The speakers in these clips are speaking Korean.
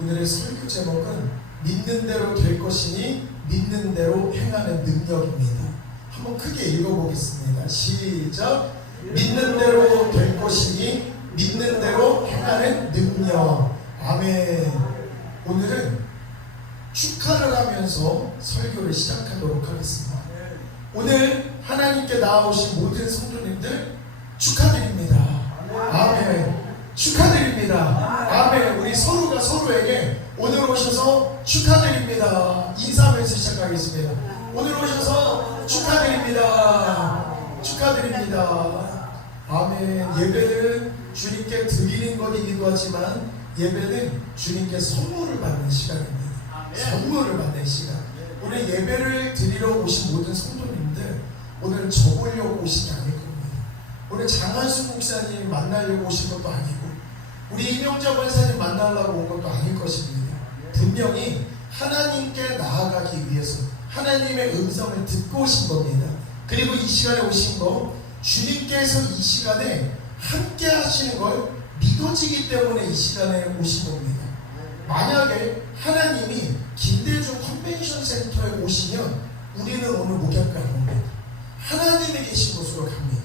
오늘의 설교 제목은 믿는 대로 될 것이니 믿는 대로 행하는 능력입니다. 한번 크게 읽어보겠습니다. 시작. 믿는 대로 될 것이니 믿는 대로 행하는 능력. 아멘. 오늘은 축하를 하면서 설교를 시작하도록 하겠습니다. 오늘 하나님께 나아오신 모든 성도님들 축하드립니다. 아멘. 축하드립니다. 아멘. 우리 서로가 서로에게 오늘 오셔서 축하드립니다. 인사하면서 시작하겠습니다. 오늘 오셔서 축하드립니다. 축하드립니다. 아멘. 예배는 주님께 드리는 것이기도 하지만 예배는 주님께 선물을 받는 시간입니다. 선물을 받는 시간. 오늘 예배를 드리러 오신 모든 성도님들 오늘 적으려고 오신 게 아닐 겁니다. 오늘 장한수 목사님 만나려고 오신 것도 아니고 우리 이명자 권사님 만나려고 온 것도 아닐 것입니다. 분명히 하나님께 나아가기 위해서 하나님의 음성을 듣고 오신 겁니다. 그리고 이 시간에 오신 거 주님께서 이 시간에 함께 하시는 걸 믿어지기 때문에 이 시간에 오신 겁니다. 만약에 하나님이 김대중 컨벤션 센터에 오시면 우리는 오늘 목욕 가는 겁니다. 하나님이 계신 곳으로 갑니다.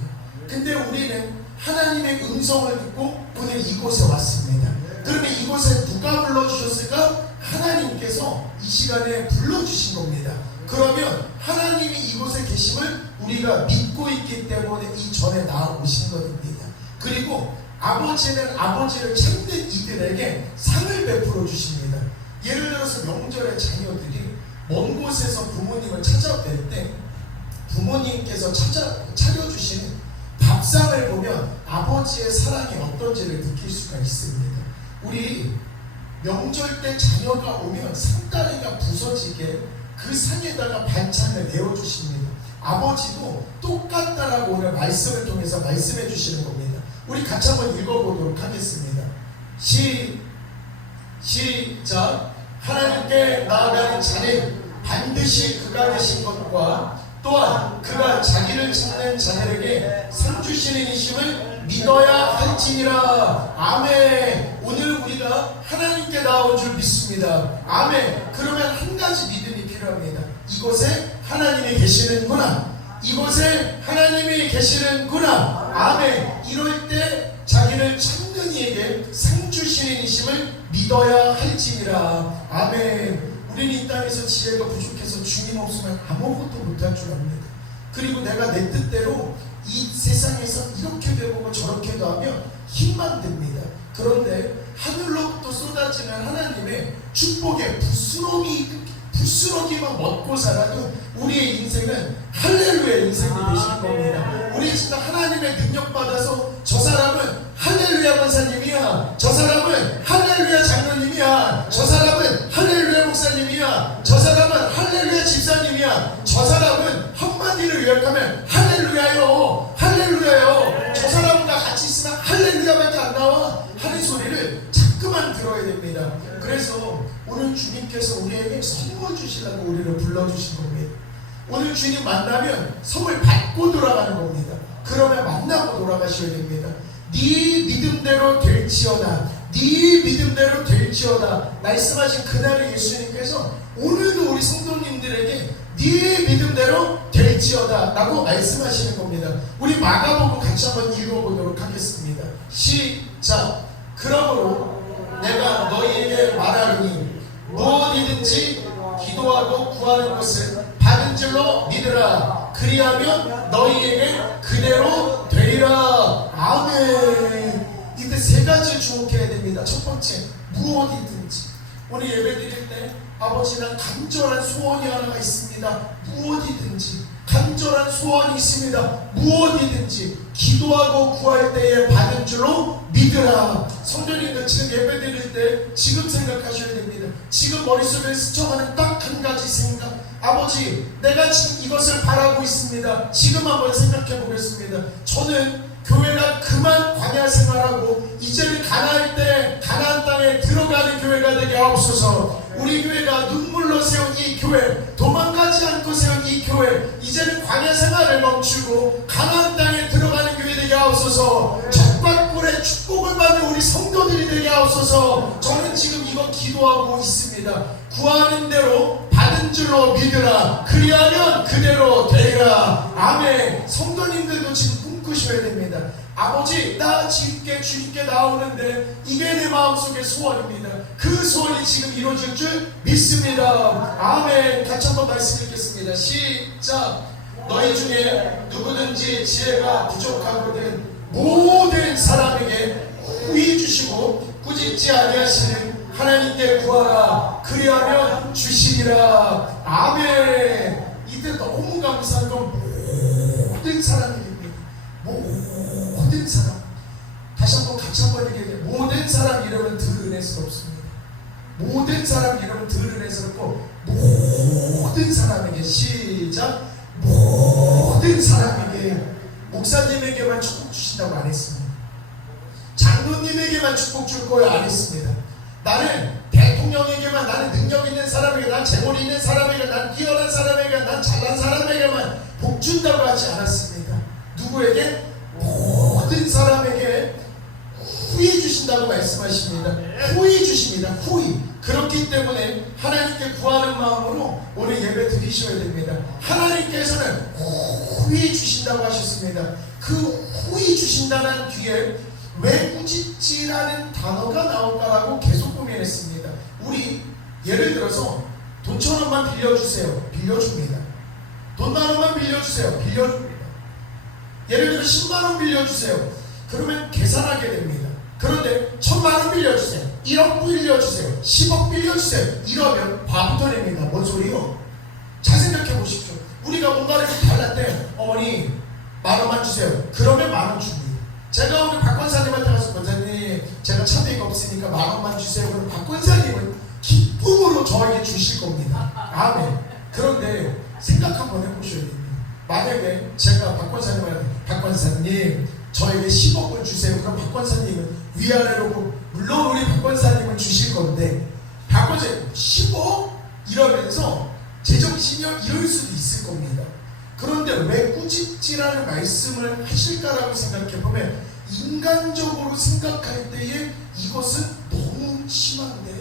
근데 우리는 하나님의 음성을 듣고 오늘 이곳에 왔습니다. 그러면 이곳에 누가 불러주셨을까? 하나님께서 이 시간에 불러주신 겁니다. 그러면 하나님이 이곳에 계심을 우리가 믿고 있기 때문에 이 전에 나아오신 것입니다. 그리고 아버지는 아버지를 찾는 이들에게 상을 베풀어 주십니다. 예를 들어서 명절에 자녀들이 먼 곳에서 부모님을 찾아뵐 때 부모님께서 차려주시는 밥상을 보면 아버지의 사랑이 어떤지를 느낄 수가 있습니다. 우리 명절 때 자녀가 오면 상다리가 부서지게 그 상에다가 반찬을 내어주십니다. 아버지도 똑같다라고 오늘 말씀을 통해서 말씀해 주시는 겁니다. 우리 같이 한번 읽어보도록 하겠습니다. 시작. 하나님께 나아가는 자는 반드시 그가 계신 것과 또한 그가 자기를 찾는 자들에게 상 주시는 이심을 믿어야 할지니라. 아멘. 오늘 우리가 하나님께 나온 줄 믿습니다. 아멘. 그러면 한 가지 믿음이 필요합니다. 이곳에 하나님이 계시는구나. 이곳에 하나님이 계시는구나. 아멘. 이럴 때 자기를 찾는 이에게 상 주시는 이심을 믿어야 할지니라. 아멘. 우리는 이 땅에서 지혜가 부족해서 주님 없으면 아무것도 못할 줄 압니다. 그리고 내가 내 뜻대로 이 세상에서 이렇게 되고 저렇게도 하면 힘만 듭니다. 그런데 하늘로부터 쏟아지는 하나님의 축복의 부스러기만 먹고 살아도 우리의 인생은 할렐루야 인생이 되실 겁니다. 우리 진짜 하나님의 능력 받아서 저 사람은 할렐루야 권사님이야, 저 사람은 할렐루야 장로님이야, 저 사람은 할렐루야 목사님이야, 저 사람은 할렐루야 집사님이야, 저 사람은 한마디를 요약하면 할렐루야요, 할렐루야요, 저 사람과 같이 있으면 할렐루야밖에 안 나와 하는 소리를 자꾸만 들어야 됩니다. 그래서 오늘 주님께서 우리에게 선물 주시려고 우리를 불러주신 겁니다. 오늘 주님 만나면 선물 받고 돌아가는 겁니다. 그러면 만나고 돌아가셔야 됩니다. 네 믿음대로 될지어다, 네 믿음대로 될지어다 말씀하신 그날의 예수님께서 오늘도 우리 성도님들에게 네 믿음대로 될지어다 라고 말씀하시는 겁니다. 우리 마가복음 같이 한번 읽어보도록 하겠습니다. 시작. 그러므로 내가 너희에게 말하노니 무엇이든지 기도하고 구하는 것을 받은 줄로 믿으라. 그리하면 너희에게 그대로 되리라. 아멘. 이때 세 가지를 주목해야 됩니다. 첫 번째, 무엇이든지. 오늘 예배 드릴 때 아버지 난 간절한 소원이 하나가 있습니다. 무엇이든지 간절한 소원이 있습니다. 무엇이든지 기도하고 구할 때에 받은 줄로 믿으라. 성도님들 지금 예배 드릴 때 지금 생각하셔야 됩니다. 지금 머릿속에 스쳐가는 딱 한 가지 생각. 아버지 내가 지금 이것을 바라고 있습니다. 지금 한번 생각해 보겠습니다. 저는 교회가 그만 광야 생활하고 이제는 가나안 땅에 들어가는 교회가 되게 하옵소서. 우리 교회가 눈물로 세운 이 교회, 도망가지 않고 세운 이 교회, 이제는 광야 생활을 멈추고 가나안 땅에 들어가는 교회 되게 하옵소서. 적과 꿀의 오늘의 축복을 받는 우리 성도들이 되게 하옵소서. 저는 지금 이거 기도하고 있습니다. 구하는 대로 받은 줄로 믿으라. 그리하면 그대로 되리라. 아멘. 성도님들도 지금 꿈꾸셔야 됩니다. 아버지, 나 주님께 나오는데 이게 내 마음속의 소원입니다. 그 소원이 지금 이루어질 줄 믿습니다. 아멘. 같이 한번 말씀 읽겠습니다. 시작. 너희 중에 누구든지 지혜가 부족하거든 모든 사람에게 후히 주시고 꾸짖지 아니하시는 하나님께 구하라. 그리하면 주시리라. 아멘. 이때 너무 감사한 건 모든 사람입니다. 모든 사람. 다시 한번 같이 한번 얘기해요. 모든 사람 이름은 들은혜스럽습니다. 모든 사람 이름은 들은혜스럽고 모든 사람에게 시작. 모든 사람에게 목사님에게만 축복 주신다고 안 했습니다. 장로님에게만 축복 줄 거예요 안 했습니다. 나는 대통령에게만, 나는 능력 있는 사람에게, 난 재물이 있는 사람에게, 난 뛰어난 사람에게, 난 잘난 사람에게만 복 준다고 하지 않았습니다. 누구에게? 모든 사람에게 후히 주신다고 말씀하십니다. 후히 주십니다. 후히. 그렇기 때문에 하나님께 구하는 마음으로 오늘 예배 드리셔야 됩니다. 하나님께서는 후히 주신다고 하셨습니다. 그 후히 주신다는 뒤에 왜 꾸짖지라는 단어가 나올까라고 계속 고민했습니다. 우리 예를 들어서 돈 1,000원만 빌려주세요. 빌려줍니다. 돈 10,000원만 빌려주세요. 빌려줍니다. 예를 들어 10만원 빌려주세요. 그러면 계산하게 됩니다. 그런데 1,000만원 빌려주세요. 1억 빌려주세요. 10억 빌려주세요. 이러면 화부터 냅니다. 뭔 소리요? 잘 생각해 보십시오. 우리가 뭔가를 달랐대. 어머니 10,000원만 주세요. 그러면 10,000원 줍니다. 제가 오늘 박 권사님한테 가서 권사님 제가 차비가 없으니까 10,000원만 주세요. 그럼 박 권사님은 기쁨으로 저에게 주실 겁니다. 아멘. 그런데 생각 한번 해보셔야 됩니다. 만약에 제가 박 권사님한테 박 권사님 저에게 10억을 주세요. 그럼 박 권사님은 위아래로 물론 우리 박 권사님은 주실 건데 박 권사님 10억? 이러면서 제정신이 이럴 수도 있을 겁니다. 그런데 왜 꾸짖지라는 말씀을 하실까라고 생각해보면 인간적으로 생각할 때에 이것은 너무 심한데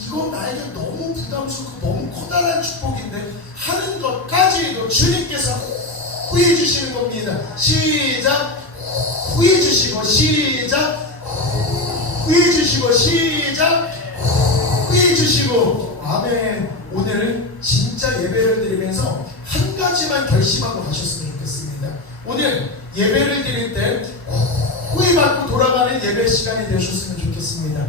이거 나에게 너무 부담스럽고 너무 커다란 축복인데 하는 것까지도 주님께서 후해 주시는 겁니다. 시작. 후해 주시고 시작. 후해 주시고 시작. 후해 주시고 아멘. 오늘 진짜 예배를 드리면서 한 가지만 결심하고 가셨으면 좋겠습니다. 오늘 예배를 드릴 때 후회받고 돌아가는 예배 시간이 되셨으면 좋겠습니다.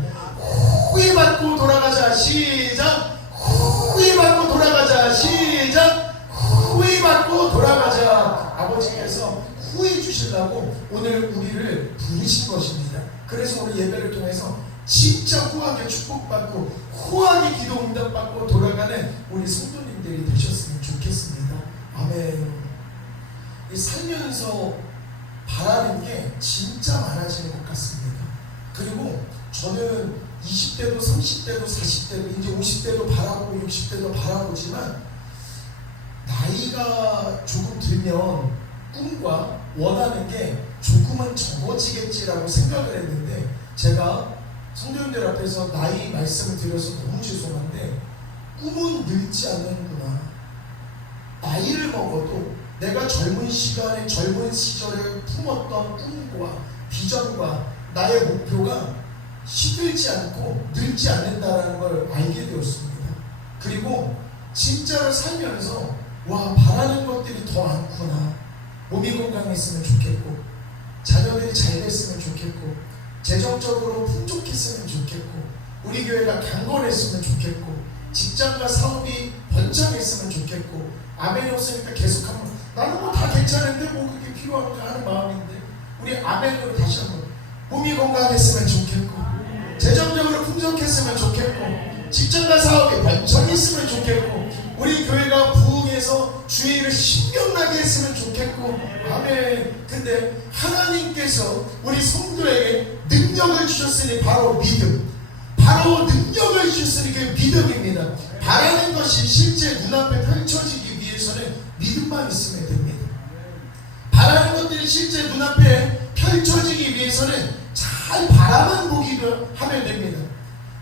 후회받고 돌아가자 시작. 후회받고 돌아가자 시작. 후회받고 돌아가자. 아버지께서 후회 주시려고 오늘 우리를 부르신 것입니다. 그래서 오늘 예배를 통해서 진짜 후하게 축복받고 후하게 기도 응답받고 돌아가는 우리 성도님들이 되셨으면 좋겠습니다. 아멘. 이 살면서 바라는 게 진짜 많아지는 것 같습니다. 그리고 저는 20대도 30대도 40대도 이제 50대도 바라보고 60대도 바라보지만 나이가 조금 들면 꿈과 원하는 게 조금은 적어지겠지라고 생각을 했는데 제가 성도님들 앞에서 나이 말씀을 드려서 너무 죄송한데 꿈은 늙지 않는구나. 나이를 먹어도 내가 젊은 시간에 젊은 시절에 품었던 꿈과 비전과 나의 목표가 시들지 않고 늙지 않는다는 걸 알게 되었습니다. 그리고 진짜로 살면서 와 바라는 것들이 더 많구나. 몸이 건강했으면 좋겠고 자녀들이 잘 됐으면 좋겠고 재정적으로 풍족했으면 좋겠고 우리 교회가 강건했으면 좋겠고 직장과 사업이 번창했으면 좋겠고 아멘이 없으니까 계속하면 나는 뭐 다 괜찮은데 뭐 그게 필요한가 하는 마음인데 우리 아멘으로 다시 한번 몸이 건강했으면 좋겠고 재정적으로 풍족했으면 좋겠고 직장과 사업이 번창했으면 좋겠고 우리 교회가 부흥해서 주의를 신명나게 했으면 좋겠고 아멘. 근데 하나님께서 우리 성도에게 능력을 주셨으니 바로 믿음, 바로 능력을 주셨으니 그 믿음입니다. 바라는 것이 실제 눈앞에 펼쳐지기 위해서는 믿음만 있으면 됩니다. 바라는 것들이 실제 눈앞에 펼쳐지기 위해서는 잘 잘 바라만 보기를 하면 됩니다.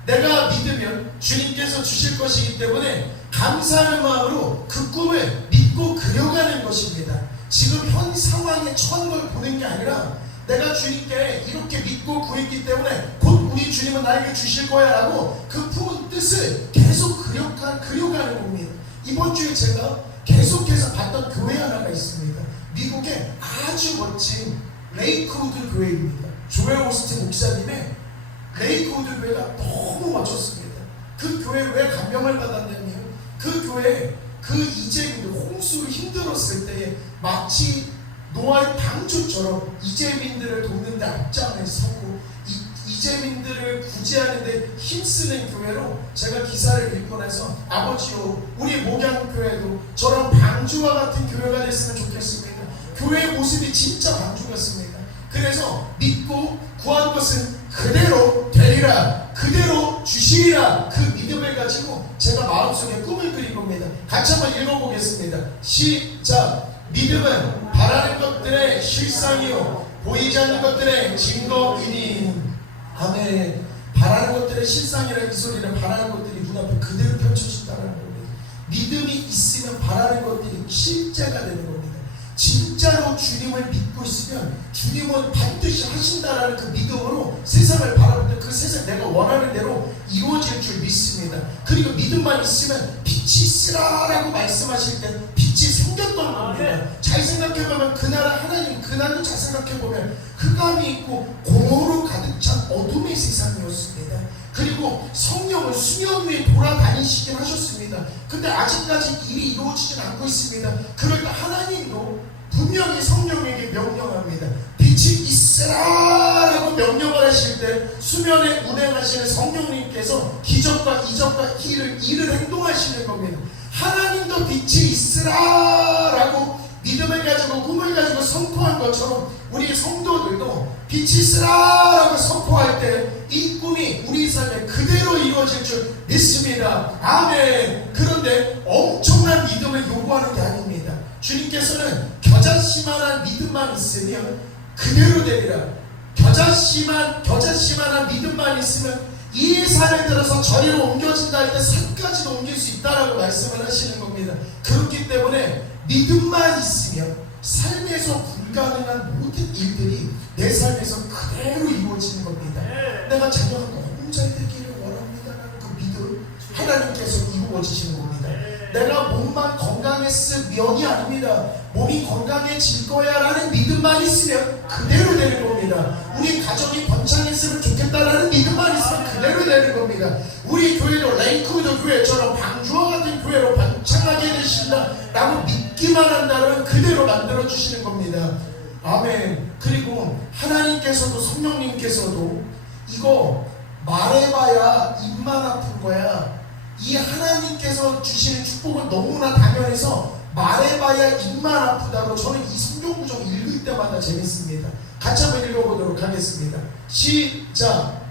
내가 믿으면 주님께서 주실 것이기 때문에 감사하는 마음으로 그 꿈을 믿고 그려가는 것입니다. 지금 현 상황에 처한 걸 보는 게 아니라 내가 주님께 이렇게 믿고 구했기 때문에 곧 우리 주님은 나에게 주실 거야 라고 그 품은 뜻을 계속 그려가는 겁니다. 이번 주에 제가 계속해서 봤던 교회 하나가 있습니다. 미국의 아주 멋진 레이크우드 교회입니다. 조엘 오스틴 목사님의 레이크우드 교회가 너무 멋졌습니다. 그 교회에 왜 감명을 받았냐면 그 교회 그 이재민들 홍수로 힘들었을 때에 마치 노아의 방주처럼 이재민들을 돕는 데 앞장에 서고 이재민들을 구제하는 데 힘쓰는 교회로 제가 기사를 읽고 나서 아버지요 우리 목양교회도 저런 방주와 같은 교회가 됐으면 좋겠습니다. 교회의 모습이 진짜 방주 같습니다. 그래서 믿고 구한 것은 그대로 되리라 그대로 주시리라 그 믿음을 가지고 제가 마음속에 꿈을 그린 겁니다. 같이 한번 읽어보겠습니다. 시작. 믿음은 바라는 것들의 실상이요 보이지 않는 것들의 증거이니. 아멘. 바라는 것들의 실상이라는 이 소리는 바라는 것들이 눈앞에 그대로 펼쳐진다는 겁니다. 믿음이 있으면 바라는 것들이 실제가 되는 겁니다. 진짜로 주님을 믿고 있으면 주님은 반드시 하신다라는 그 믿음으로 세상을 바라볼 때 그 세상 내가 원하는 대로 이루어질 줄 믿습니다. 그리고 믿음만 있으면 빛이 있으라라고 말씀하실 때 빛이 생겼던 겁니다. 잘 생각해보면 그 나라 하나님 그날도 잘 생각해보면 흑암이 있고 공허로 가득 찬 어둠의 세상이었습니다. 그리고 성령을 수면 위에 돌아다니시긴 하셨습니다. 근데 아직까지 일이 이루어지진 않고 있습니다. 그럴 때 하나님도 분명히 성령에게 명령합니다. 빛이 있으라라고 명령을 하실 때 수면에 운행하시는 성령님께서 기적과 이적과 일을 행동하시는 겁니다. 하나님도 빛이 있으라라고 믿음을 가지고 꿈을 가지고 선포한 것처럼 우리 성도들도 빛이 있으라라고 선포할 때 이 꿈이 우리 삶에 그대로 이루어질 줄 믿습니다. 아멘. 그런데 엄청난 믿음을 요구하는 게 아닙니다. 주님께서는 겨자씨만한 믿음만 있으면 그대로 되리라. 겨자씨만한 믿음만 있으면 이 산에 들어서 저리로 옮겨진다 할 때 산까지도 옮길 수 있다라고 말씀을 하시는 겁니다. 그렇기 때문에 믿음만 있으면 삶에서 불가능한 모든 일들이 내 삶에서 그대로 이루어지는 겁니다. 내가 자녀가 너무 잘 되기를 원합니다라는 그 믿음 하나님께서 이루어지시는 겁니다. 내가 몸만 건강했으면이 아닙니다. 몸이 건강해질 거야 라는 믿음만 있으면 그대로 되는 겁니다. 우리 가정이 번창했으면 좋겠다라는 믿음만 있으면 그대로 되는 겁니다. 우리 교회도 레이크우드 교회처럼 방주와 같은 교회로 번창하게 되신다 라고 믿기만 한다면 그대로 만들어주시는 겁니다. 아멘. 그리고 하나님께서도 성령님께서도 이거 말해봐야 입만 아픈 거야. 이 하나님께서 주시는 축복은 너무나 당연해서 말해봐야 입만 아프다고 저는 이 성경 구절 읽을 때마다 재밌습니다. 같이 한번 읽어보도록 하겠습니다. 시작.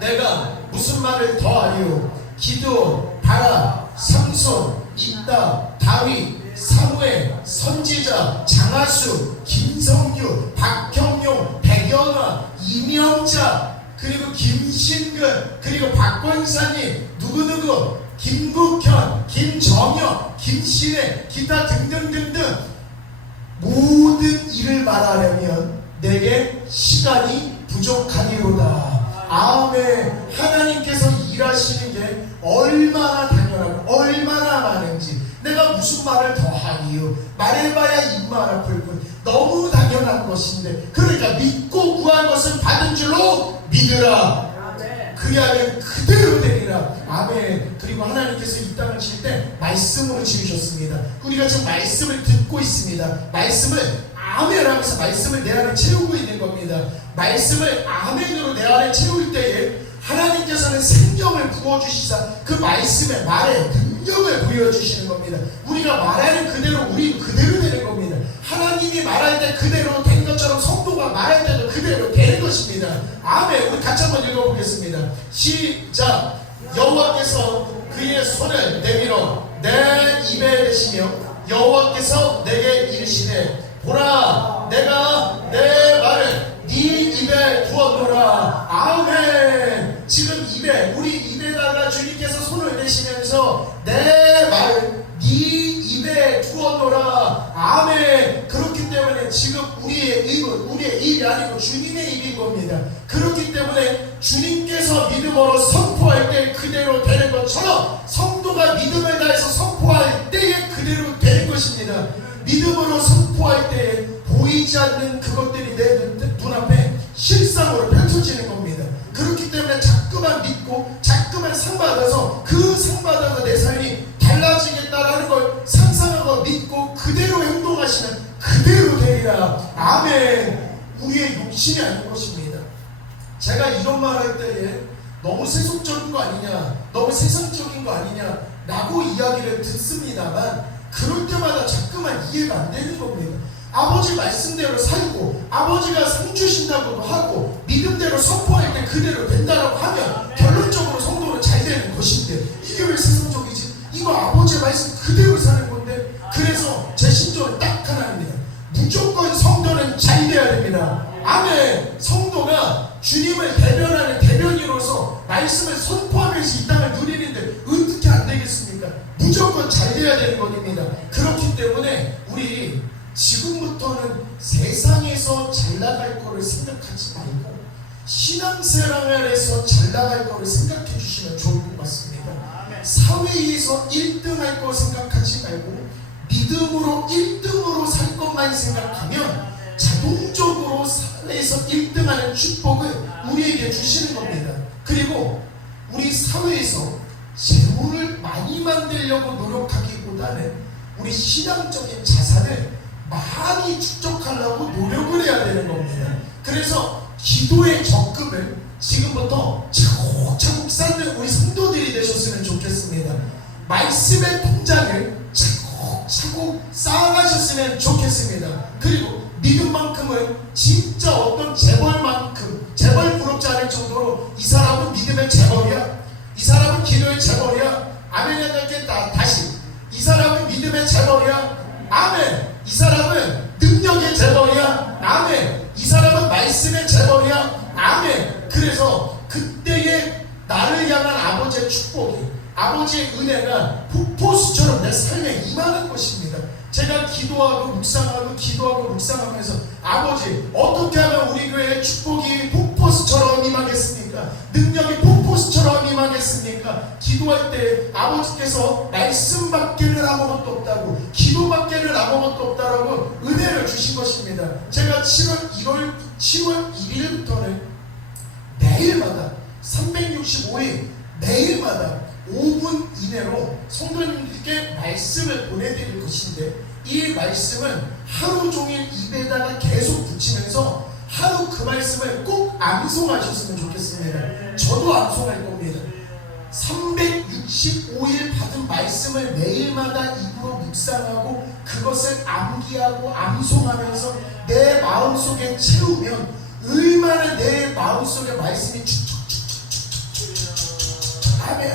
내가 무슨 말을 더하리요? 기드온, 바락, 삼손, 입다, 다윗, 사무엘, 선지자, 장하수, 김성규, 박형용, 백연화, 이명자, 그리고 김신근, 그리고 박권사님, 누구누구, 김국현, 김정혁, 김신혜, 기타 등등등등 모든 일을 말하려면 내게 시간이 부족하리로다. 아멘. 하나님께서 일하시는 게 얼마나 당연하고 얼마나 많은지 내가 무슨 말을 더하리요? 말해봐야 입만 아플 뿐. 너무 당연한 것인데 그러니까 믿고 구한 것은 받은 줄로 믿으라. 그리하면 그대로 되리라. 아멘. 그리고 하나님께서 이 땅을 칠 때 말씀으로 지으셨습니다. 우리가 지금 말씀을 듣고 있습니다. 말씀을 아멘 하면서 말씀을 내 안에 채우고 있는 겁니다. 말씀을 아멘으로 내 안에 채울 때에 하나님께서는 생명을 부어주시사 그 말씀의 말에 능력을 부여주시는 겁니다. 우리가 말하는 그대로 우리 그대로 되는 겁니다. 하나님이 말할 때 그대로 된 것처럼 성도가 말할 때도 그대로 되는 것입니다. 아멘. 우리 같이 한번 읽어보겠습니다. 시작. 여호와께서 그의 손을 내밀어 내 입에 대시며 여호와께서 내게 이르시되 보라 내가 내 말을 네 입에 입에 두었노라. 아멘. 지금 입에, 우리 입에다가 주님께서 손을 대시면서 내 말 네 입에 두었노라. 아멘. 그렇기 때문에 지금 우리의 입은 우리의 입이 아니고 주님의 입인 겁니다. 그렇기 때문에 주님께서 믿음으로 선포할 때 그대로 되는 것처럼 성도가 믿음을 다해서 선포할 때에 그대로 되는 것입니다. 믿음으로 선포할 때에 보이지 않는 그것들이 내 눈앞에 실상으로 펼쳐지는 겁니다. 그렇기 때문에 자꾸만 믿고 자꾸만 상받아서 그 상받아서 내 삶이 달라지겠다라는 걸 상상하고 믿고 그대로 행동하시는 그대로 되리라. 아멘. 우리의 욕심이 아닌 것입니다. 제가 이런 말 할 때에 너무 세속적인 거 아니냐, 너무 세상적인 거 아니냐 라고 이야기를 듣습니다만 그럴 때마다 자꾸만 이해가 안 되는 겁니다. 아버지 말씀대로 살고 아버지가 상 주신다고도 하고 믿음대로 선포할 때 그대로 된다라고 하면 결론적으로 성도는 잘 되는 것인데 이게 왜 세상적이지? 이거 아버지의 말씀 그대로 사는 건데. 그래서 제 신조는 딱 하나입니다. 무조건 성도는 잘 돼야 됩니다. 아멘. 성도가 주님을 대변하는 대변인으로서 말씀을 선포하면서 이 땅을 누리는데 어떻게 안 되겠습니까? 무조건 잘 돼야 되는 것입니다. 그렇기 때문에 우리 지금부터는 세상에서 잘 나갈 거를 생각하지 말고 신앙생활에서 잘 나갈 거를 생각해 주시면 좋을 것 같습니다. 사회에서 1등할 거 생각하지 말고 믿음으로 1등으로 살 것만 생각하면 자동적으로 사회에서 1등하는 축복을 우리에게 주시는 겁니다. 그리고 우리 사회에서 재물을 많이 만들려고 노력하기보다는 우리 신앙적인 자산을 많이 축적하려고 노력을 해야 되는 겁니다. 그래서 기도의 적금을 지금부터 차곡차곡 쌓는 우리 성도들이 되셨으면 좋겠습니다. 말씀의 통장을 차곡차곡 쌓아가셨으면 좋겠습니다. 그리고 믿음만큼은 진짜 어떤 재벌만큼 재벌 부럽지 않을 정도로 이 사람은 믿음의 재벌이야, 이 사람은 기도의 재벌이야, 아멘 하겠다. 다시 이 사람은 믿음의 재벌이야, 아멘. 이 사람은 능력의 재벌이야, 아멘. 이 사람은 말씀의 재벌이야, 아멘. 그래서 그때의 나를 향한 아버지의 축복이, 아버지의 은혜가 폭포수처럼 내 삶에 임하는 것입니다. 제가 기도하고 묵상하면서 아버지 어떻게 하면 우리 교회의 축복이 폭포수처럼 임하겠습니까? 능력이 폭포수처럼 임하겠습니까? 기도할 때 아버지께서 말씀밖에는 아무것도 없다고, 기도밖에는 아무것도 없다라고 은혜를 주신 것입니다. 제가 7월 1일부터는 매일마다 365일 매일마다 5분 이내로 성도님들께 말씀을 보내드릴 것인데 이 말씀은 하루 종일 입에다가 계속 붙이면서 하루 그 말씀을 꼭 암송하셨으면 좋겠습니다. 저도 암송할 겁니다. 365일 받은 말씀을 매일마다 입으로 묵상하고 그것을 암기하고 암송하면서 내 마음속에 채우면 얼마나 내 마음속에 말씀이 아멘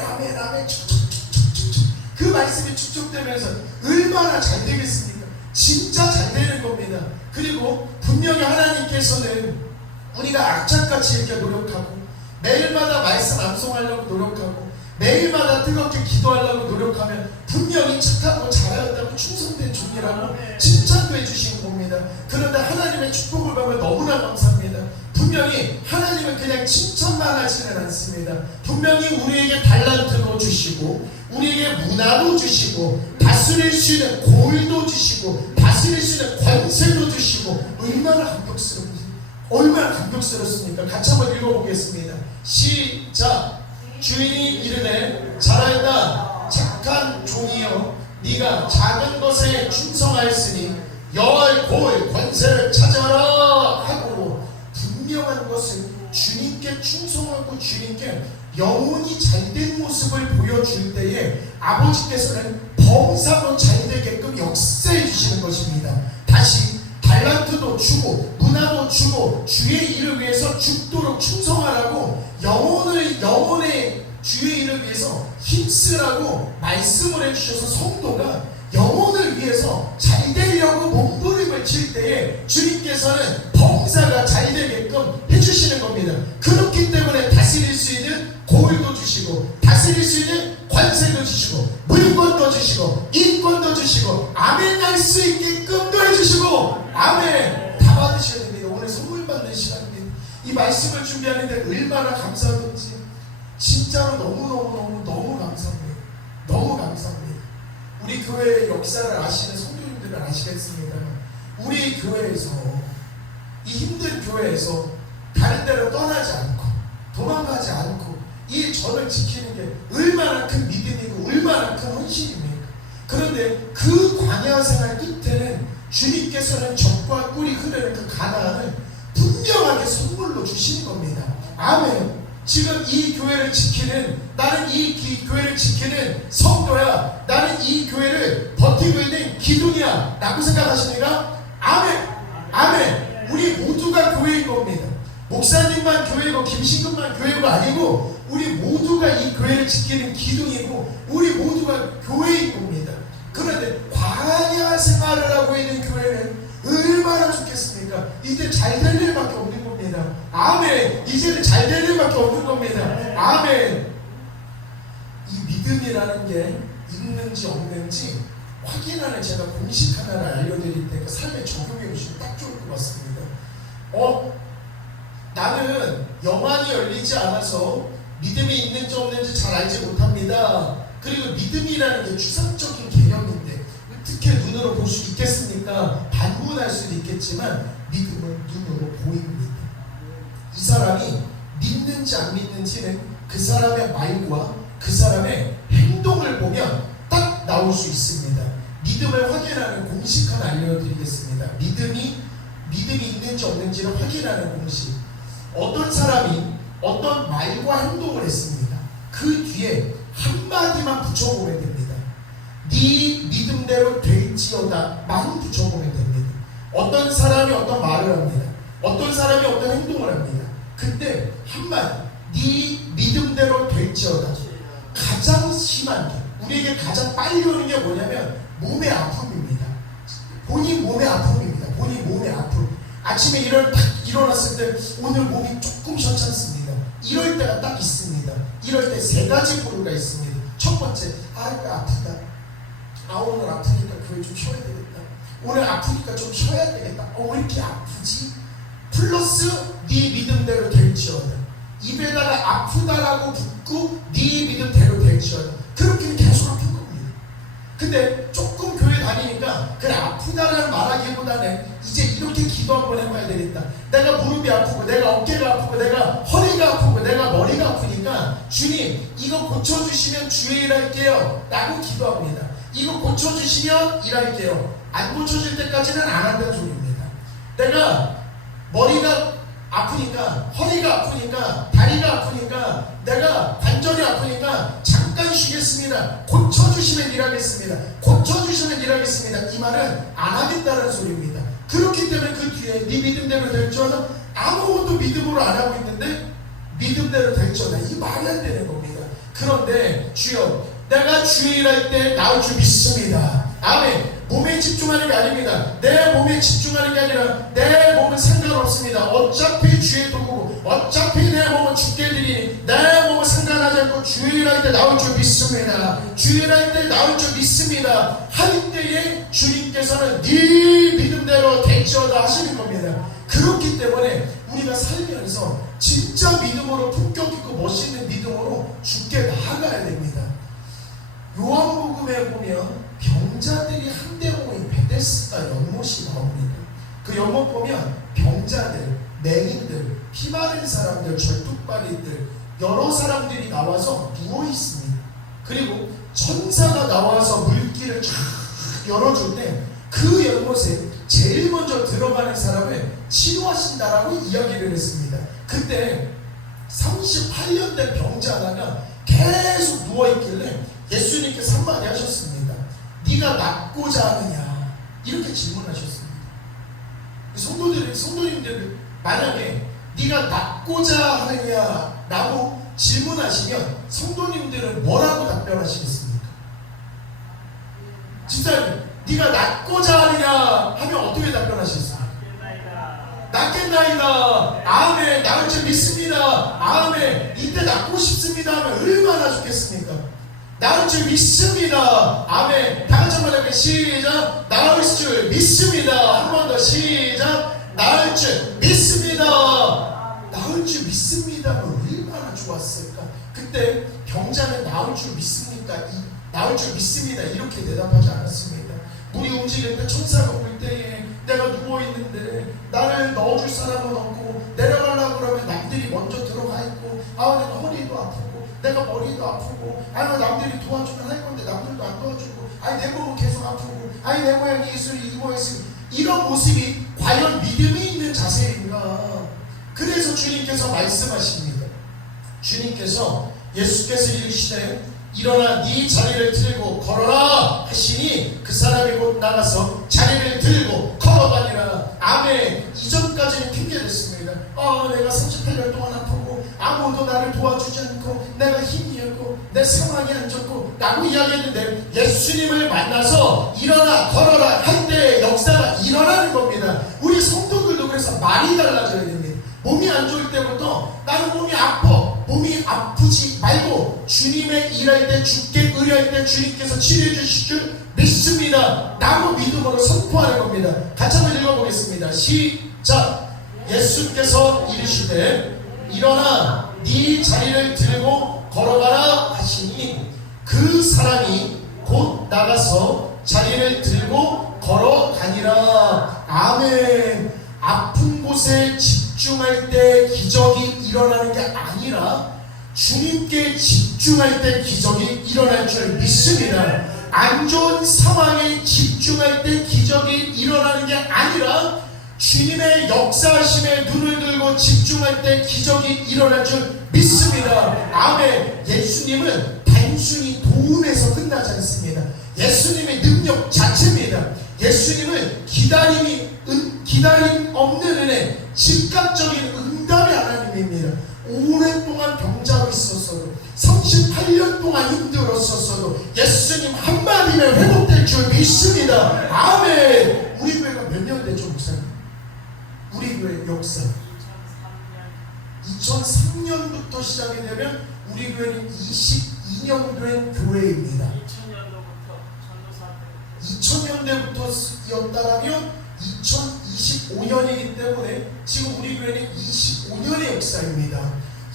그 말씀이 축적되면서 얼마나 잘 되겠습니까? 진짜 잘 되는 겁니다. 그리고 분명히 하나님께서는 우리가 악착같이 이렇게 노력하고 매일마다 말씀 암송하려고 노력하고 매일마다 뜨겁게 기도하려고 노력하면 분명히 착하고 잘하였다고 충성된 종이라고 칭찬도 해주신 겁니다. 그런데 하나님의 축복을 받으면 너무나 감사합니다. 분명히 하나님은 그냥 칭찬만 하지는 않습니다. 분명히 우리에게 달란트도 주시고 우리에게 문화도 주시고 다스릴 수 있는 골도 주시고 다스릴 수 있는 권세도 주시고 얼마나 감격스럽습니까? 같이 한번 읽어보겠습니다. 시작. 주인이 이르되 잘하였다 착한 종이여, 네가 작은 것에 충성하였으니 여호와의 골 권세를 찾아라 하고, 분명한 것은 주님께 충성하고 주님께 영혼이 잘된 모습을 보여줄 때에 아버지께서는 범사로 잘되게끔 역사해 주시는 것입니다. 다시 달란트도 주고 문화도 주고 주의 일을 위해서 죽도록 충성하라고 영혼의 주의 일을 위해서 힘쓰라고 말씀을 해주셔서 성도가 영혼을 위해서 잘 되려고 몸부림을 칠 때에 주님께서는 봉사가 잘 되게끔 해주시는 겁니다. 그렇기 때문에 다스릴 수 있는 고을도 주시고, 다스릴 수 있는 관세도 주시고, 물권도 주시고, 인권도 주시고, 아멘 할 수 있게끔도 해주시고, 아멘 다 받으셔야 됩니다. 오늘 선물 받는 시간입니다. 이 말씀을 준비하는데 얼마나 감사하든지 진짜로 너무 감사합니다. 너무 감사합니다. 우리 교회의 역사를 아시는 성도님들은 아시겠습니다. 우리 교회에서, 이 힘든 교회에서 다른 데로 떠나지 않고 도망가지 않고 이 전을 지키는 게 얼마나 큰 믿음이고 얼마나 큰 헌신입니까? 그런데 그 광야 생활 끝에는 주님께서는 젖과 꿀이 흐르는 그 가나안을 분명하게 선물로 주시는 겁니다. 아멘. 지금 이 교회를 지키는, 나는 이 교회를 지키는 성도야, 나는 이 교회를 버티고 있는 기둥이야 라고 생각하십니까? 아멘. 아멘. 우리 모두가 교회인 겁니다. 목사님만 교회고 김신금만 교회가 아니고 우리 모두가 이 교회를 지키는 기둥이고 우리 모두가 교회인 겁니다. 그런데 광야 생활을 하고 있는 교회는 얼마나 좋겠습니까? 이제 잘 될 일밖에 없는 겁니다. 아멘. 이제는 잘 될 일밖에 없는 겁니다. 아멘. 이 믿음이라는 게 있는지 없는지 확인하는 제가 공식 하나를 알려드릴 때 그 삶에 적용해 보시면 딱 좋을 것 같습니다. 나는 영안이 열리지 않아서 믿음이 있는지 없는지 잘 알지 못합니다. 그리고 믿음이라는 게 추상적인 개념인데 어떻게 눈으로 볼 수 있겠습니까? 반문할 수도 있겠지만 믿음은 눈으로 보입니다. 이 사람이 믿는지 안 믿는지는 그 사람의 말과 그 사람의 행동을 보면 딱 나올 수 있습니다. 믿음을 확인하는 공식 하나 알려드리겠습니다. 믿음이 있는지 없는지를 확인하는 공식. 어떤 사람이 어떤 말과 행동을 했습니다. 그 뒤에 한마디만 붙여보면 됩니다. 네 믿음대로 될지어다만 붙여보면 됩니다. 어떤 사람이 어떤 말을 합니다. 어떤 사람이 어떤 행동을 합니다. 근데 한마디, 네 믿음대로 될지어다. 가장 심한 게, 우리에게 가장 빨리 오는 게 뭐냐면 몸의 아픔입니다. 본인 몸의 아픔입니다. 본인 몸의 아픔. 아침에 딱 일어났을 때 오늘 몸이 조금 괜찮습니다. 이럴 때가 딱 있습니다. 이럴 때 세 가지 부류가 있습니다. 첫 번째, 아프다. 오늘 아프니까 교회 좀 쉬어야 되겠다. 오늘 아프니까 좀 쉬어야 되겠다. 왜 이렇게 아프지? 플러스 네 믿음대로 될지어다. 입에다가 아프다라고 붙고 네 믿음대로 될지어다. 그렇게 계속 아픈 겁니다. 근데 조금 교회 다니니까 그래 아프다라는 말하기보다는 이제 이렇게 기도 한번 해봐야 되겠다. 내가 무릎이 아프고 내가 어깨가 아프고 내가 허리가 아프고 내가 머리가 아프니까 주님 이거 고쳐주시면 주의 일할게요 라고 기도합니다. 이거 고쳐주시면 일할게요. 안 고쳐질 때까지는 안 한다는 소리입니다. 내가 머리가 아프니까, 허리가 아프니까, 다리가 아프니까, 내가 관절이 아프니까 잠깐 쉬겠습니다. 고쳐주시면 일하겠습니다. 고쳐주시면 일하겠습니다. 이 말은 안 하겠다는 소리입니다. 그렇기 때문에 그 뒤에 네 믿음대로 될 줄 알아? 아무것도 믿음으로 안 하고 있는데 믿음대로 될 줄 알아. 이 말이 안 되는 겁니다. 그런데 주여, 내가 주의 일할 때 나올 줄 믿습니다. 아멘. 몸에 집중하는 게 아닙니다. 내 몸에 집중하는 게 아니라 내 몸은 상관없습니다. 어차피 주의 도구고 어차피 내 몸은 죽게 되니 내 몸은 상관하지 않고 주일할 때 나올 줄 믿습니다. 주일할 때 나올 줄 믿습니다. 할 때에 주님께서는 네 믿음대로 될지어다 하시는 겁니다. 그렇기 때문에 우리가 살면서 진짜 믿음으로 품격 있고 멋있는 믿음으로 주께 나아가야 됩니다. 요한복음에 보면 병자들이 한데 모인 베데스다 연못이 나옵니다. 그 연못 보면 병자들, 맹인들, 피 마른 사람들, 절뚝발이들 여러 사람들이 나와서 누워 있습니다. 그리고 천사가 나와서 물길을 쫙 열어줄 때 그 연못에 제일 먼저 들어가는 사람을 치료하신다라고 이야기를 했습니다. 그때 38년 된 병자 하나가 계속 누워있길래 예수님께서 한마디 하셨습니다. 네가 낫고자 하느냐? 이렇게 질문하셨습니다. 성도님들 만약에 네가 낫고자 하느냐? 라고 질문하시면 성도님들은 뭐라고 답변하시겠습니까? 집사님, 네가 낳고자 하느냐 하면 어떻게 답변하셨어요? 낳겠나이다. 아멘. 낳을 줄 믿습니다. 아멘. 이때 낳고 싶습니다 하면 얼마나 좋겠습니까? 낳을 줄 믿습니다. 아멘. 다 같이 한번 해볼게요. 시작. 낳을 줄 믿습니다. 한 번 더 시작. 낳을 줄 믿습니다. 낳을 줄 믿습니다 하면 얼마나 좋았을까? 그때 병자는 낳을 줄 믿습니까? 낳을 줄 믿습니다 이렇게 대답하지 않았습니다. 물이 움직일 때, 천사가 올 때에 내가 누워있는데 나를 넣어줄 사람은 없고 내려가려고 그러면 남들이 먼저 들어가 있고, 아 내가 허리도 아프고 내가 머리도 아프고, 아니 남들이 도와주면 할 건데 남들도 안 도와주고, 아니 내 몸은 계속 아프고, 아니 내 모양이 이슬이 이 모양이, 이런 모습이 과연 믿음이 있는 자세인가? 그래서 주님께서 말씀하십니다. 주님께서 예수께서 이르시되 일어나 네 자리를 들고 걸어라 하시니 그 사람이 곧 나가서 자리를 들고 걸어가니라. 아멘. 이전까지는 핑계댔습니다. 내가 38년 동안 아프고 아무도 나를 도와주지 않고 내가 힘이 없고 내 상황이 안 좋고 라고 이야기했는데, 예수님을 만나서 일어나 걸어라 할 때 역사가 일어나는 겁니다. 우리 성도들도 그래서 말이 달라져야 됩니다. 몸이 안 좋을 때부터 나는 몸이 아파, 몸이 아프지 말고 주님의 일할 때, 주께 의뢰할 때 주님께서 치료해 주실 줄 믿습니다 라고 믿음으로 선포하는 겁니다. 같이 한번 읽어보겠습니다. 시작. 예수께서 이르시되 일어나 네 자리를 들고 걸어가라 하시니 그 사람이 곧 나가서 자리를 들고 걸어가니라. 아멘. 아픈 곳에 집중할 때 기적이 일어나는 게 아니라 주님께 집중할 때 기적이 일어날 줄 믿습니다. 안 좋은 상황에 집중할 때 기적이 일어나는 게 아니라 주님의 역사하심에 눈을 들고 집중할 때 기적이 일어날 줄 믿습니다. 아멘. 예수님은 단순히 도움에서 끝나지 않습니다. 예수님의 능력 자체입니다. 예수님은 기다림 없는 은혜, 즉각적인 응답의 하나님입니다. 오랫동안 병자로 있었어도, 38년 동안 힘들었었어도 예수님 한마디면 회복될 줄 믿습니다. 아멘. 우리 교회가 몇 년 됐죠, 목사님? 우리 교회 역사 2003년부터 시작이 되면 우리 교회는 22년 된 교회입니다. 2000년대부터였다라면 2025년이기 때문에 지금 우리 교회는 25년의 역사입니다.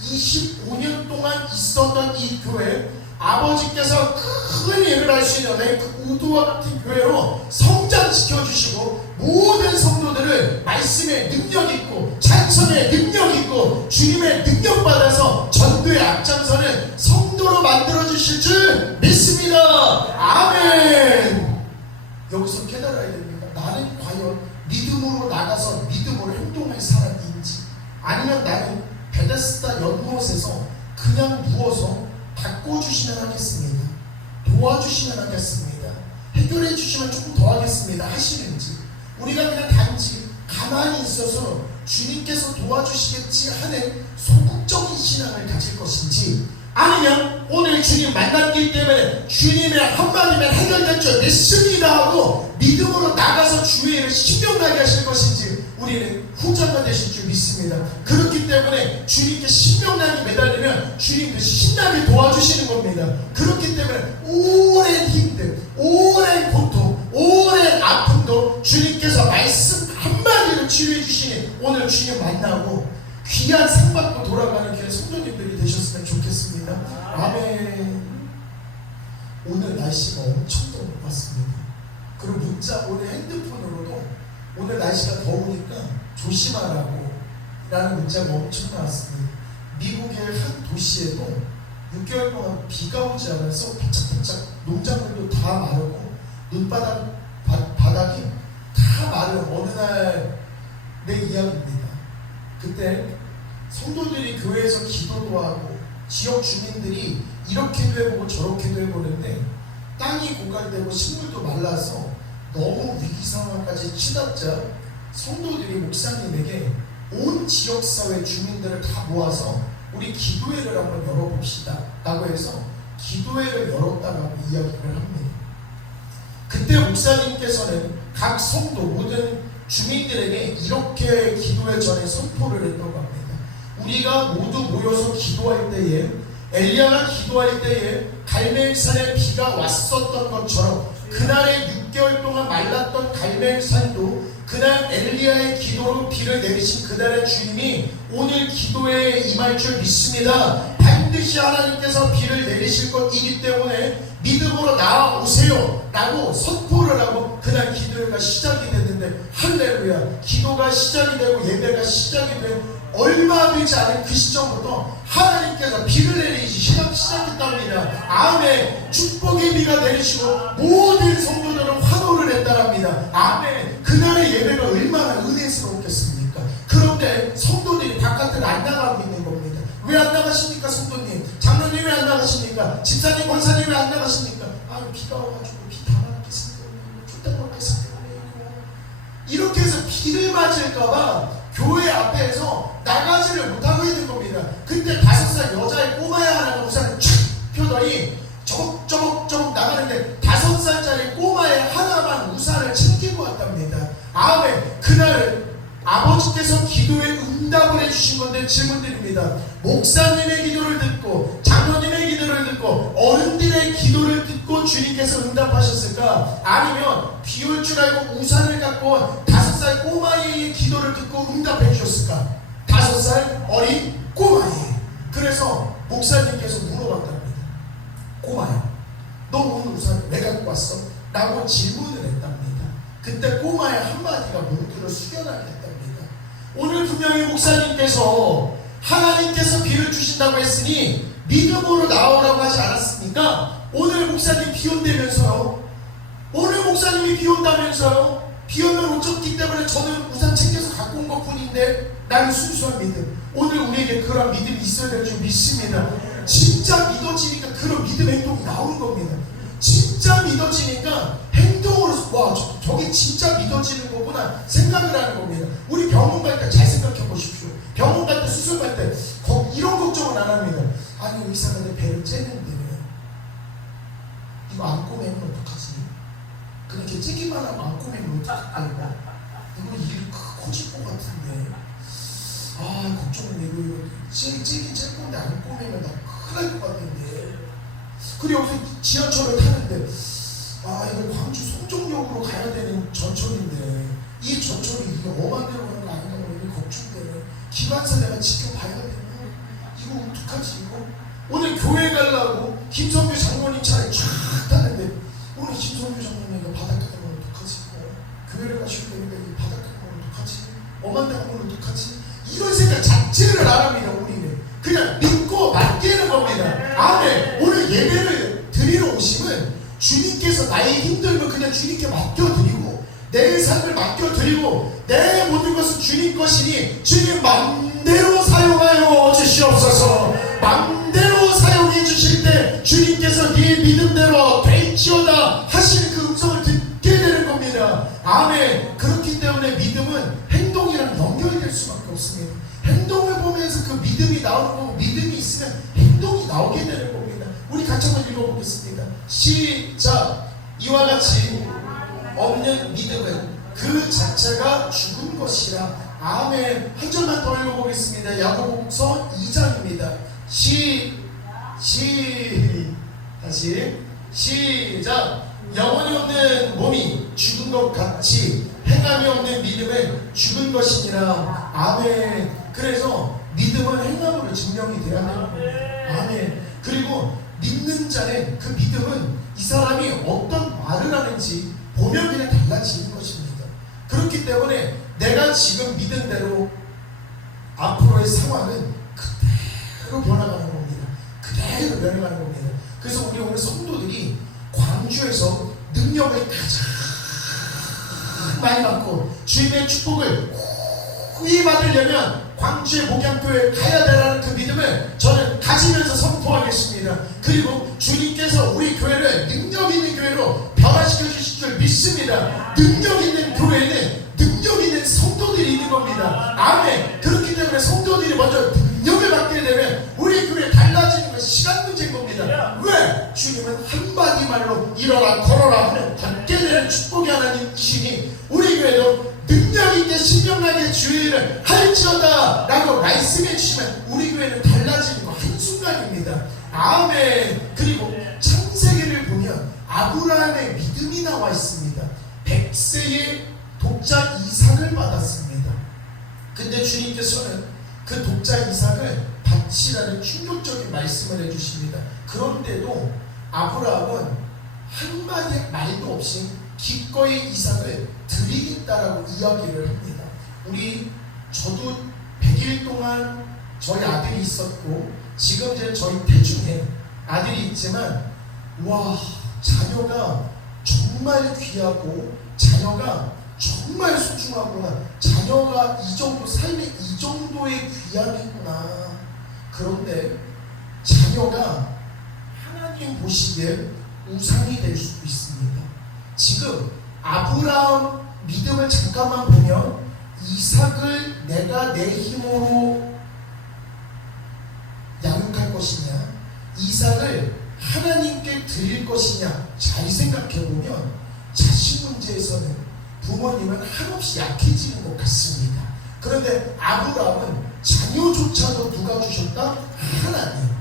25년 동안 있었던 이 교회, 아버지께서 큰 일을 할 수 있는 그 우두와 같은 교회로 성장시켜 주시고, 모든 성도들을 말씀의 능력 있고 찬송의 능력 있고 주님의 능력 받아서 전도에 앞장서는 성도로 만들어 주실 줄 믿습니다. 아멘. 여기서 깨달아야 됩니다. 나는 과연 믿음으로 나가서 믿음으로 행동할 사람인지, 아니면 나는 베데스다 연못에서 그냥 누워서 바꿔주시면 하겠습니다, 도와주시면 하겠습니다, 해결해 주시면 조금 더 하겠습니다 하시는지, 우리가 그냥 단지 가만히 있어서 주님께서 도와주시겠지 하는 소극적인 신앙을 가질 것인지, 아니면 오늘 주님 만났기 때문에 주님의 한마디면 해결될 줄 믿습니다 하고 믿음으로 나가서 주의 일을 신명나게 하실 것인지, 우리는 후자가 되실 줄 믿습니다. 그렇기 때문에 주님께 신명나게 매달리면 주님도 신나게 도와주시는 겁니다. 그렇기 때문에 오랜 힘들, 오랜 고통, 오랜 아픔도 주님께서 말씀 한마디로 치료해 주시니 오늘 주님 만나고 귀한 상 받고 돌아가는 교회 성도님들이 되셨으면 좋겠습니다. 아멘. 오늘 날씨가 엄청 더웠습니다. 그리고 문자, 오늘 핸드폰으로도 오늘 날씨가 더우니까 조심하라고 라는 문자가 엄청 나왔습니다. 미국의 한 도시에도 6개월 동안 비가 오지 않아서 바짝바짝 농작물도 다 마르고 바닥이 다 마른 어느 날의 이야기입니다. 그때 성도들이 교회에서 기도도 하고 지역 주민들이 이렇게도 해보고 저렇게도 해보는데 땅이 고갈되고 식물도 말라서 너무 위기 상황까지 치닫자 성도들이 목사님에게 온 지역사회 주민들을 다 모아서 우리 기도회를 한번 열어봅시다 라고 해서 기도회를 열었다라고 이야기를 합니다. 그때 목사님께서는 각 성도 모든 주민들에게 이렇게 기도의 전에 선포를 했던 겁니다. 우리가 모두 모여서 기도할 때에, 엘리야가 기도할 때에 갈멜산에 비가 왔었던 것처럼 그날에 6개월 동안 말랐던 갈멜산도 그날 엘리야의 기도로 비를 내리신 그날의 주님이 오늘 기도에 임할 줄 믿습니다. 반드시 하나님께서 비를 내리실 것이기 때문에 믿음으로 나아오세요 라고 선포를 하고 그날 기도가 시작이 됐는데, 할렐루야, 기도가 시작이 되고 예배가 시작이 되고 얼마 되지 않은 그 시점부터 하나님께서 비를 내리시 시작했답니다. 아멘. 축복의 비가 내리시고 모든 성도들은 환호를 했다랍니다. 아멘. 그날의 예배가 얼마나 은혜스러웠겠습니까? 그런데 성도들이 바깥을 안 나가고 있는 겁니다. 왜 안 나가십니까? 성도님, 장로님 왜 안 나가십니까? 집사님, 권사님 왜 안 나가십니까? 비가 와가지고 비 다 맞겠습니다. 춥다 먹겠습니다. 이렇게 해서 비를 맞을까봐 교회 앞에서 나가지를 못하고 있는 겁니다. 그때 5살 여자의 꼬마애 하나가 우산을 촥 펴더니 저벅저벅 나가는데 5살짜리 꼬마애 하나만 우산을 챙기고 왔답니다. 아멘. 그날 아버지께서 기도에 응답을 해주신 건데 질문드립니다. 목사님의 기도를 듣고 장로님의 기도를 듣고 어른들의 기도를 듣고 주님께서 응답하셨을까? 아니면 비 올 줄 알고 우산을 갖고 5살 꼬마의 기도를 듣고 응답해 주셨을까? 5살 어린 꼬마의. 그래서 목사님께서 물어봤답니다. 꼬마야, 너 오늘 우산을 왜 갖고 왔어? 라고 질문을 했답니다. 그때 꼬마의 한마디가 뭉클을 숙연하게 했답니다. 오늘 분명히 목사님께서 하나님께서 비를 주신다고 했으니 믿음으로 나오라고 하지 않았습니까? 오늘 목사님 비 온다면서요? 오늘 목사님이 비 온다면서요? 비 오면 어쩌기 때문에 저는 우산 챙겨서 갖고 온 것 뿐인데, 나는 순수한 믿음. 오늘 우리에게 그런 믿음이 있어야 될 줄 믿습니다. 진짜 믿어지니까 그런 믿음 행동이 나오는 겁니다. 진짜 믿어지니까 행동으로, 와, 저게 진짜 믿어지는 거구나 생각을 하는 겁니다. 우리 병원 갈 때 잘 생각해 보십시오. 병원 갈 때, 수술 갈 때 이런 걱정은 안 합니다. 아니, 의사가 내 배를 째는데 이거 안 꼬매면 어떡하지? 그냥 이렇게 째기만 하고 안 꼬매면 어떡할까? 이거 일이 커질 것 같은데, 걱정은 이거 째긴 째 건데 안 꼬매면 나 큰일 날 것 같은데. 그리고 여기서 지하철을 타는데, 이거 광주 송정역으로 가야 되는 전철인데 이 전철이 이게 엄한 데로 가는 거 아닌가 하면 걱정되네. 기관사 내가 지켜봐야 되나? 이거 어떡하지 이거? 오늘 교회 가려고 김성규 장로님 차에 쫙 타는데, 오늘 김성규 장로님 이거 바닷가 가면 어떡하지? 교회를 가시고 되니까 이 바닷가 가면 어떡하지? 엄한 데 가면 어떡하지? 이런 생각 자체를 안 합니다. 우리는 그냥 믿고 맡기는 겁니다. 아멘. 오늘 예배를 드리러 오시면 주님께서 나의 힘들면 그냥 주님께 맡겨드리고, 내 삶을 맡겨드리고, 내 모든 것은 주님 것이니 주님 맘대로 사용하여 주시옵소서. 맘대로 사용해 주실 때 주님께서 네 믿음대로 될지어다 하시는 그 음성을 듣게 되는 겁니다. 아멘. 그렇기 때문에 믿음은 행동이랑 연결될 수밖에 없습니다. 행동을 보면서 그 믿음이 나오는 거고, 믿음이 있으면 행동이 나오게 되는 겁니다. 우리 같이 한번 읽어보겠습니다. 시작. 이와 같이 없는 믿음은 그 자체가 죽은 것이라. 아멘. 한 절만 더 읽어보겠습니다. 야고보서 2장입니다. 다시 시작. 영혼이 없는 몸이 죽은 것 같이 행함이 없는 믿음은 죽은 것이니라. 아멘. 그래서 믿음은 행함으로 증명이 돼야 됩니다. 아멘. 그리고 믿는 자는 그 믿음은 이 사람이 어떤 말을 하는지 보면 그냥 달라지는 것입니다. 그렇기 때문에 내가 지금 믿은 대로 앞으로의 상황은 그대로 변화가는 겁니다. 그대로 변화가는 겁니다. 그래서 우리 오늘 성도들이 광주에서 능력을 가장 많이 받고 주님의 축복을 후히 받으려면 광주의 목양교회에 가야 되라는 그 믿음을 저는 가지면서 선포하겠습니다. 그리고 주님께서 우리 교회를 능력 있는 교회로 변화시켜 주실 줄 믿습니다. 능력 있는 교회에는 능력 있는 성도들이 있는 겁니다. 아멘. 그렇기 때문에 성도들이 먼저 능력을 받게 되면 우리 교회 달라지는 건 시간 문제인 겁니다. 왜? 주님은 한마디만 말로 일어나 걸어라 하는 받게 되는 축복의 하나님이시니 우리 교회도 능력있게 신명나게 주의를 할지어다 라고 말씀해 주시면 우리 교회는 달라지는 거 한순간입니다. 아멘. 그리고 창세기를 보면 아브라함의 믿음이 나와 있습니다. 100세의 독자 이삭을 받았습니다. 근데 주님께서는 그 독자 이삭을 바치라는 충격적인 말씀을 해주십니다. 그런데도 아브라함은 한마디 말도 없이 기꺼이 이삭을 드리겠다라고 이야기를 합니다. 저도 100일 동안 저희 아들이 있었고 지금 이제 저희 태중에 아들이 있지만 와, 자녀가 정말 귀하고 자녀가 정말 소중하구나. 자녀가 이 정도 삶의 이 정도의 귀함이구나. 그런데 자녀가 하나님 보시기에 우상이 될 수도 있습니다. 지금 아브라함 믿음을 잠깐만 보면 이삭을 내가 내 힘으로 양육할 것이냐, 이삭을 하나님께 드릴 것이냐, 잘 생각해보면 자식 문제에서는 부모님은 한없이 약해지는 것 같습니다. 그런데 아브라함은 자녀조차도 누가 주셨다? 하나님.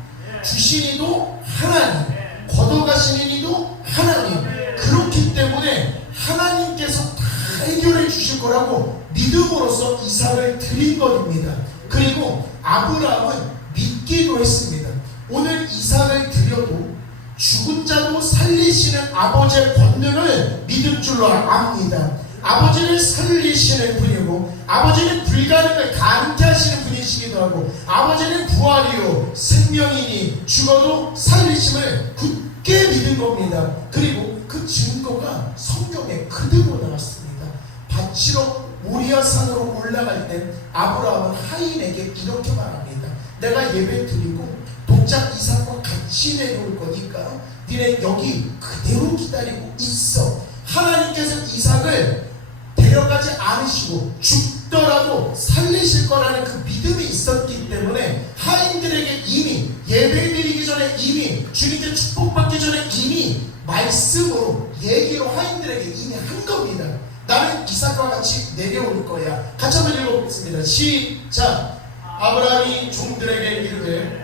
주신 이도 하나님, 걷어가시는 이도 하나님. 그렇기 때문에 하나님께서 다 해결해 주실 거라고 믿음으로써 이삭을 드린 것입니다. 그리고 아브라함은 믿기도 했습니다. 오늘 이삭을 드려도 죽은 자도 살리시는 아버지의 권능을 믿을 줄로 압니다. 아버지는 살리시는 분이고 아버지는 불가능을 가능케 하시는 분이시기도 하고 아버지는 부활이요 생명이니 죽어도 살리심을 굳게 믿은 겁니다. 그리고 그 증거가 성경에 그대로 나왔습니다. 바치러 모리아산으로 올라갈 때 아브라함은 하인에게 이렇게 말합니다. 내가 예배 드리고 독자 이삭과 같이 내려올 거니까 니네 여기 그대로 기다리고 있어. 하나님께서 이삭을 데려가지 않으시고 죽더라도 살리실 거라는 그 믿음이 있었기 때문에 하인들에게 이미 예배드리기 전에 이미 주님께 축복받기 전에 이미 말씀으로 얘기로 하인들에게 이미 한 겁니다. 나는 이삭과 같이 내려올 거야. 같이 한번 읽어보겠습니다. 시작. 아브라함이 종들에게 이르되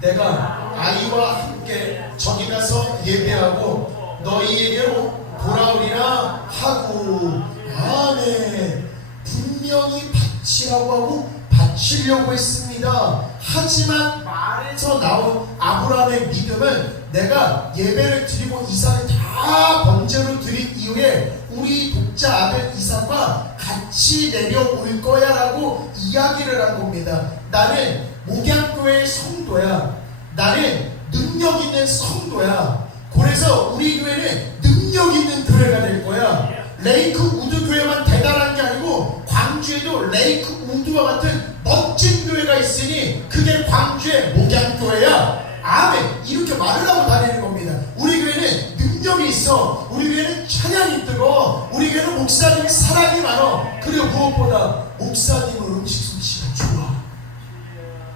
내가 아이와 함께 저기 가서 예배하고 너희에게로 돌아오리라 하고 아멘. 분명히 바치라고 하고 바치려고 했습니다. 하지만 말에서 나온 아브라함의 믿음은 내가 예배를 드리고 이삭을 다 번제로 드린 이후에 우리 독자 아들 이삭과 같이 내려올 거야 라고 이야기를 한 겁니다. 나는 목양교회의 성도야. 나는 능력 있는 성도야. 그래서 우리 교회는 능력 있는 교회가 될 거야. 레이크 우드 교회만 대단한 게 아니고 광주에도 레이크 우드와 같은 멋진 교회가 있으니 그게 광주의 목양교회야. 아멘. 이렇게 말을 하고 다니는 겁니다. 우리 교회는 능력이 있어. 우리 교회는 찬양이 뜨거. 우리 교회는 목사님이 사랑이 많어. 그리고 무엇보다 목사님은 음식 솜씨가 좋아.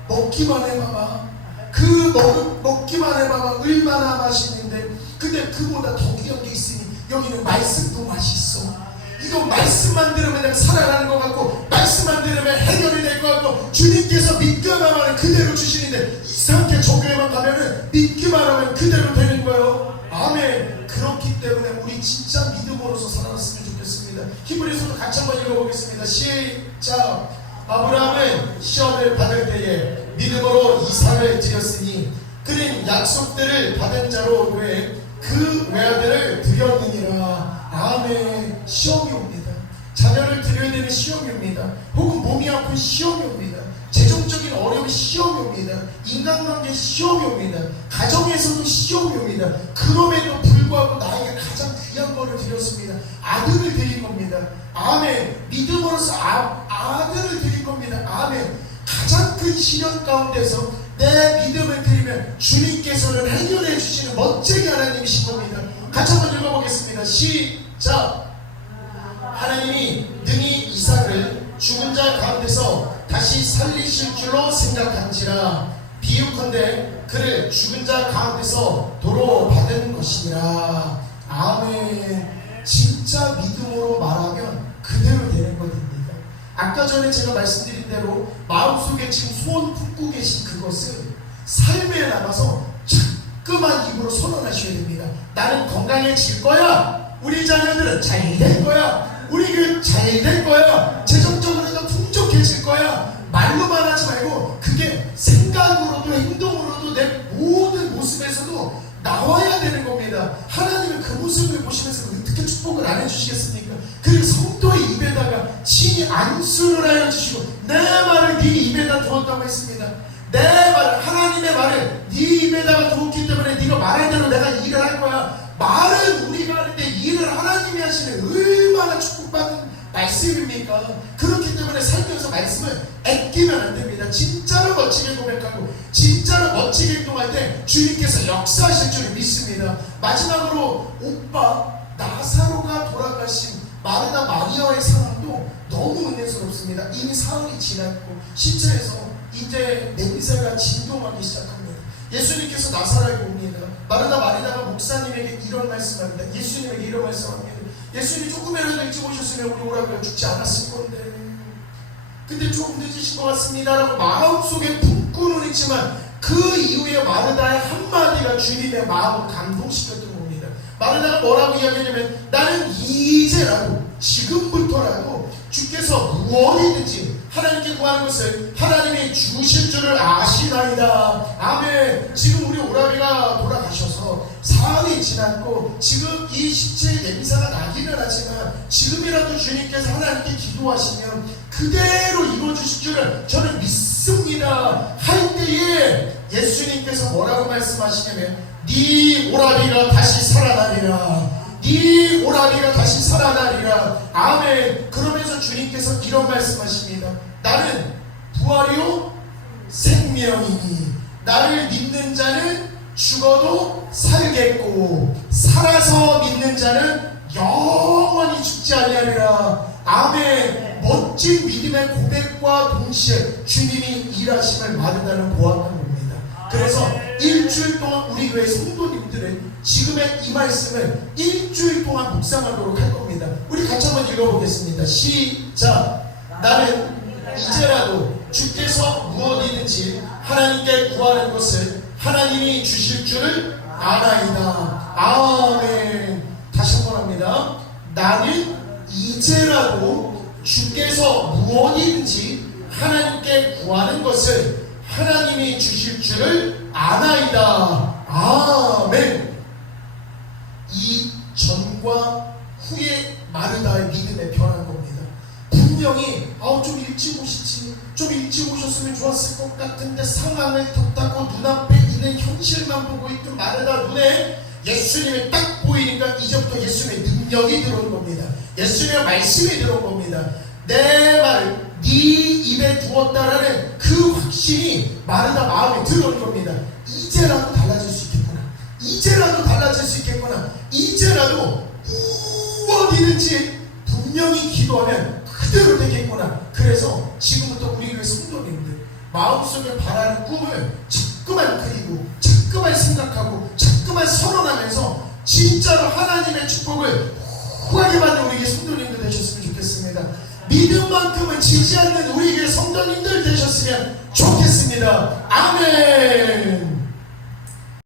먹기만 해봐봐. 먹기만 해봐봐. 얼마나 맛있는데. 근데 그보다 더 귀한 게 있으니 여기는 말씀도 맛있어. 이거 말씀만 들으면 내가 살아나는 것 같고 말씀만 들으면 해결이 될 것 같고 주님께서 믿기만 하면 그대로 주시는데 이상하게 저교회만 가면은 믿기만 하면 그대로 되는 거예요. 아멘. 그렇기 때문에 우리 진짜 믿음으로서 살아났으면 좋겠습니다. 히브리서도 같이 한번 읽어보겠습니다. 시작. 아브라함은 시험을 받을 때에 믿음으로 이삭을 드렸으니 그는 약속들을 받은 자로 그 외아들을 드렸느니라. 아멘. 시험이 옵니다. 자녀를 드려야 되는 시험이 옵니다. 혹은 몸이 아픈 시험이 옵니다. 재정적인 어려움이 시험이 옵니다. 인간관계 시험이 옵니다. 가정에서도 시험이 옵니다. 그럼에도 불구하고 나에게 가장 귀한 것을 드렸습니다. 아들을 드린 겁니다. 아멘. 믿음으로써 아들을 드린 겁니다. 아멘. 가장 큰 시련 가운데서 내 믿음을 드리면 주님께서는 해결해 주시는 멋쟁이 하나님이신 겁니다. 같이 한번 읽어보겠습니다. 시작. 하나님이 능히 이삭을 죽은 자 가운데서 다시 살리실 줄로 생각한지라. 비유컨대 그를 죽은 자 가운데서 도로 받은 것이니라. 아멘. 진짜 믿음으로 말하면 그대로 되는 것입니다. 아까 전에 제가 말씀드린 대로 마음속에 지금 소원 품고 계신 그것은 삶에 나가서 자꾸만 입으로 선언하셔야 됩니다. 나는 건강해질 거야. 우리 자녀들은 잘 될 거야. 우리 교회 잘 될 거야. 재정적으로도 풍족해질 거야. 말로만 하지 말고 그게 생각으로도 행동으로도 내 모든 모습에서도 나와야 되는 겁니다. 하나님은 그 모습을 보시면서 어떻게 축복을 안 해주시겠습니까? 그리고 성도의 입에다가 친히 안수를 하여 주시고 내 말을 네 입에다 두었다고 했습니다. 내 말을, 하나님의 말을 네 입에다가 두었기 때문에 네가 말한 대로 내가 일을 할 거야. 말은 우리가 하는데 일을 하나님이 하시는 얼마나 축복받는 말씀입니까? 그렇기 때문에 살면서 말씀을 아끼면 안 됩니다. 진짜로 멋지게 고백하고 진짜로 멋지게 행동할 때 주님께서 역사하실 줄 믿습니다. 마지막으로 오빠 나사로가 돌아가신 마르다 마리아의 상황도 너무 은혜스럽습니다. 이미 사흘이 지났고 시체에서 이제 냄새가 진동하기 시작합니다. 예수님께서 나사로에 옵니다. 마르다 마리아가 목사님에게 이런 말씀합니다. 예수님에게 이런 말씀합니다. 예수님이 조금이라도 일찍 오셨으면 우리 오라고 죽지 않았을 건데 근데 조금 늦으신 것 같습니다 라고 마음속에 품고는 있지만 그 이후에 마르다의 한마디가 주님의 마음을 감동시켰던 겁니다. 마르다가 뭐라고 이야기하냐면 나는 이제라도 지금부터라도 주께서 무엇이든지 하나님께 구하는 것을 하나님이 주실 줄을 아시나이다. 아멘. 지금 우리 오라비가 돌아가셔서 사흘이 지났고 지금 이 시체의 냄새가 나기는 하지만 지금이라도 주님께서 하나님께 기도하시면 그대로 이루어주실 줄을 저는 믿습니다. 할 때에 예수님께서 뭐라고 말씀하시냐면 네 오라비가 다시 살아나리라. 네 오라비가 다시 살아나리라. 아멘. 그러면서 주님께서 이런 말씀하십니다. 나는 부활이요 생명이니 나를 믿는 자는 죽어도 살겠고 살아서 믿는 자는 영원히 죽지 아니하리라. 아멘. 멋진 믿음의 고백과 동시에 주님이 일하심을 마르다는 보았던 겁니다. 그래서 일주일 동안 우리 교회 성도님들은 지금의 이 말씀을 일주일 동안 묵상하도록 할 겁니다. 우리 같이 한번 읽어보겠습니다. 시작. 나는 이제라도 주께서 무엇이든지 하나님께 구하는 것을 하나님이 주실 줄을 아나이다. 아멘. 다시 한번 합니다. 나는 이제라도 주께서 무엇이든지 하나님께 구하는 것을 하나님이 주실 줄을 아나이다. 아멘. 이 전과 후의 마르다의 믿음에 변한 겁니다. 분명히 좀 일찍 오시지, 좀 일찍 오셨으면 좋았을 것 같은데 상황을 탓하고 눈앞에 있는 현실만 보고 있던 마르다 눈에 예수님이 딱 보이니까 이제부터 예수님의 능력이 들어온 겁니다. 예수님의 말씀이 들어온 겁니다. 내 말을 네 입에 두었다라는 그 확신이 마르다 마음에 들어온 겁니다. 이제라도 달라질 수 있겠구나. 이제라도 달라질 수 있겠구나. 이제라도 무엇이든지 분명히 기도하면 그대로 되겠구나. 그래서 지금부터 우리 교회 성도님들 마음속에 바라는 꿈을 자꾸만 그리고 자꾸만 생각하고 자꾸만 선언하면서 진짜로 하나님의 축복을 후하게 받는 우리 교회 성도님들 되셨으면 좋겠습니다. 믿음만큼은 지지 않는 우리 교회 성도님들 되셨으면 좋겠습니다. 아멘.